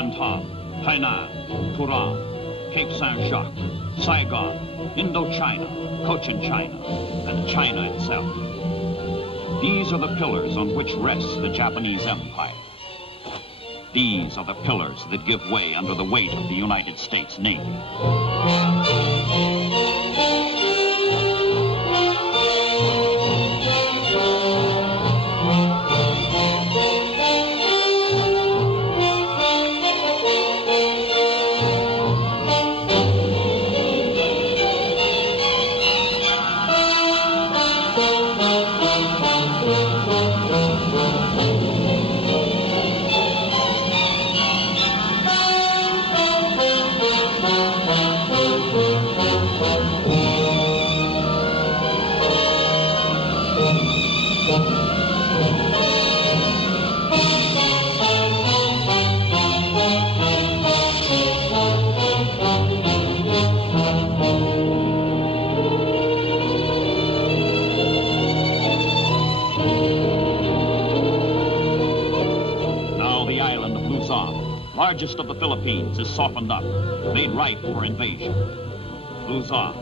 Canton, Hainan, Turan, Cape Saint-Jacques, Saigon, Indochina, Cochin China, and China itself. These are the pillars on which rests the Japanese Empire. These are the pillars that give way under the weight of the United States Navy. Largest of the Philippines is softened up, made ripe for invasion. Luzon,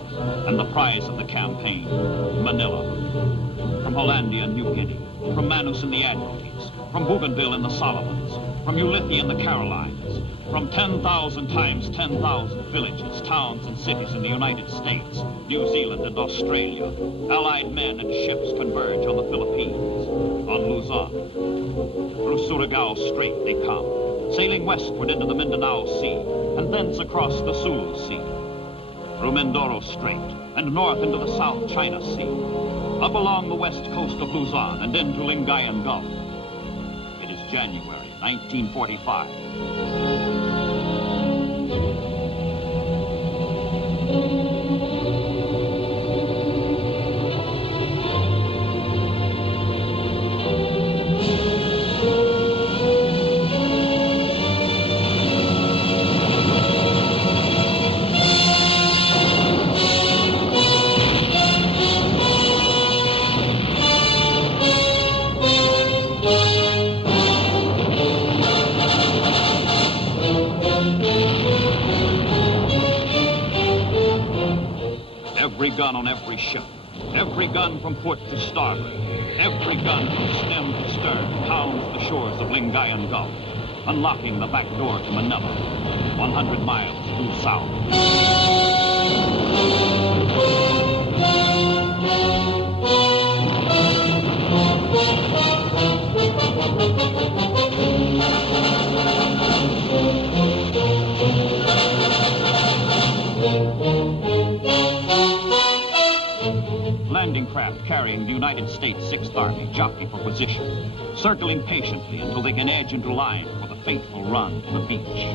and the prize of the campaign, Manila. From Hollandia and New Guinea, from Manus and the Admiralties, from Bougainville and the Solomons, from Ulithi and the Carolines, from 10,000 times 10,000 villages, towns, and cities in the United States, New Zealand, and Australia, Allied men and ships converge on the Philippines, on Luzon. Through Surigao Strait they come, sailing westward into the Mindanao Sea, and thence across the Sulu Sea, through Mindoro Strait, and north into the South China Sea, up along the west coast of Luzon, and into Lingayen Gulf. It is January 1945. Every gun on every ship, every gun from port to starboard, every gun from stem to stern pounds the shores of Lingayen Gulf, unlocking the back door to Manila, 100 miles due south. Landing craft carrying the United States 6th Army jockey for position, circling patiently until they can edge into line for the fateful run to the beach.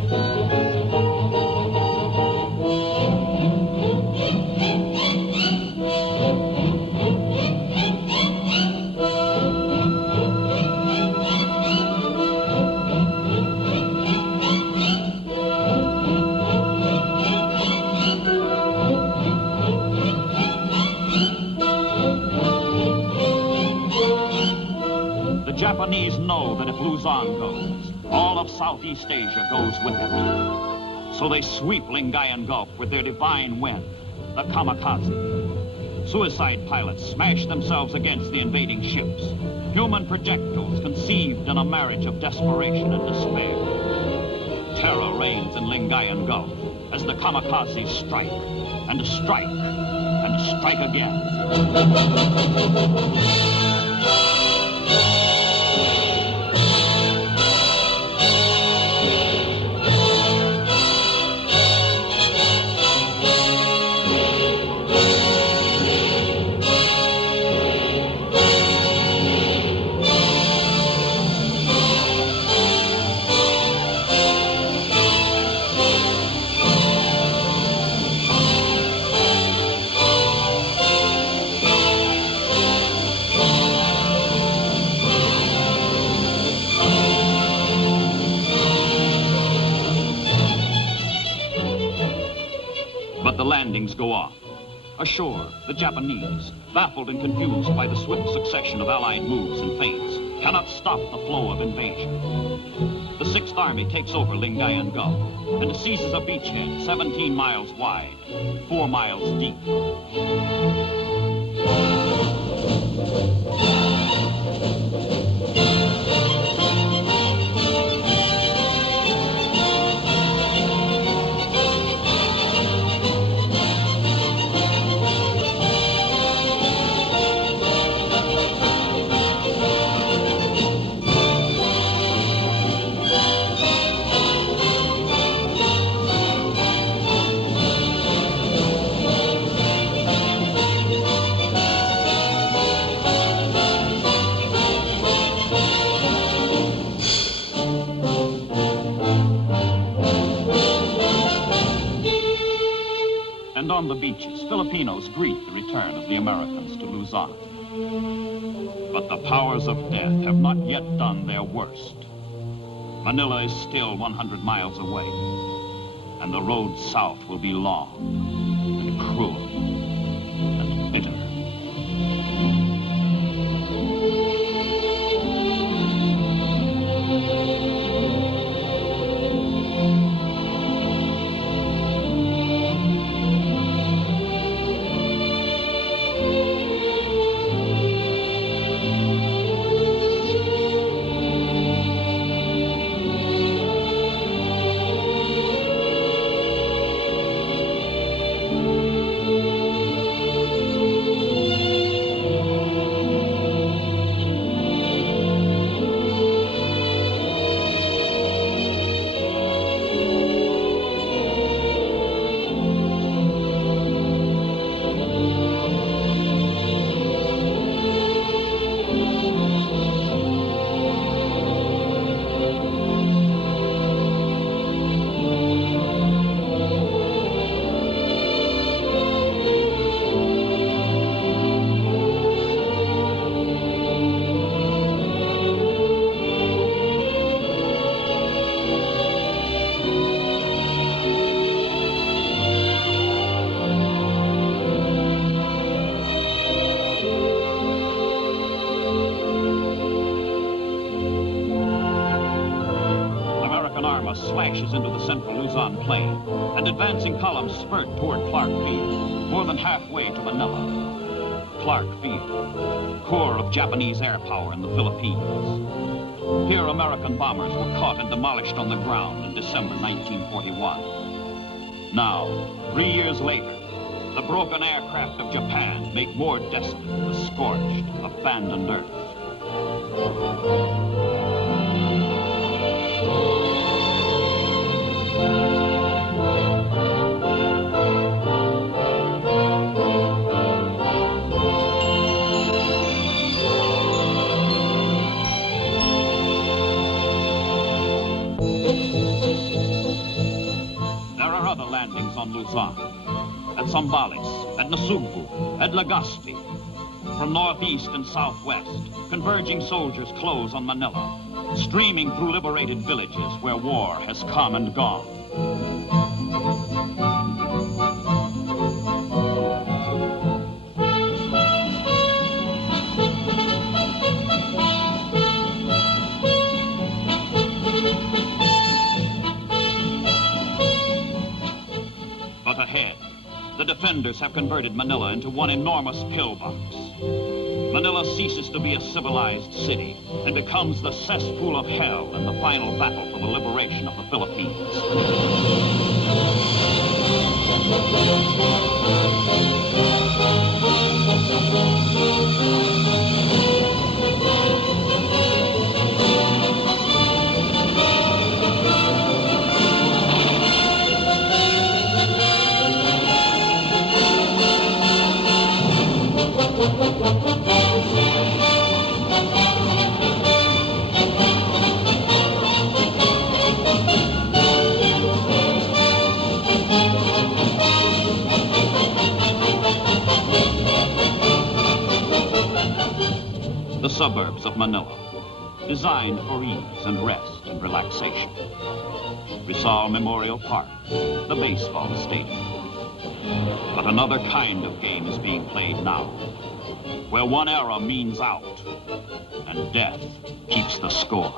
The Japanese know that if Luzon goes, all of Southeast Asia goes with it. So they sweep Lingayen Gulf with their divine wind, the kamikaze. Suicide pilots smash themselves against the invading ships, human projectiles conceived in a marriage of desperation and despair. Terror reigns in Lingayen Gulf as the kamikazes strike, and strike, and strike again. But the landings go on. Ashore, the Japanese, baffled and confused by the swift succession of Allied moves and feints, cannot stop the flow of invasion. The 6th Army takes over Lingayen Gulf and seizes a beachhead 17 miles wide, 4 miles deep. And on the beaches, Filipinos greet the return of the Americans to Luzon. But the powers of death have not yet done their worst. Manila is still 100 miles away, and the road south will be long and cruel and bitter. Slashes into the central Luzon plain, and advancing columns spurt toward Clark Field, more than halfway to Manila. Clark Field, core of Japanese air power in the Philippines. Here, American bombers were caught and demolished on the ground in December 1941. Now, 3 years later, the broken aircraft of Japan make more desolate the scorched, abandoned earth. On Luzon, at Zambales, at Nasugbu, at Legazpi. From northeast and southwest, converging soldiers close on Manila, streaming through liberated villages where war has come and gone. Ahead, the defenders have converted Manila into one enormous pillbox. Manila ceases to be a civilized city and becomes the cesspool of hell in the final battle for the liberation of the Philippines. The suburbs of Manila, designed for ease and rest and relaxation. Rizal Memorial Park, the baseball stadium. But another kind of game is being played now, where one era means out and death keeps the score.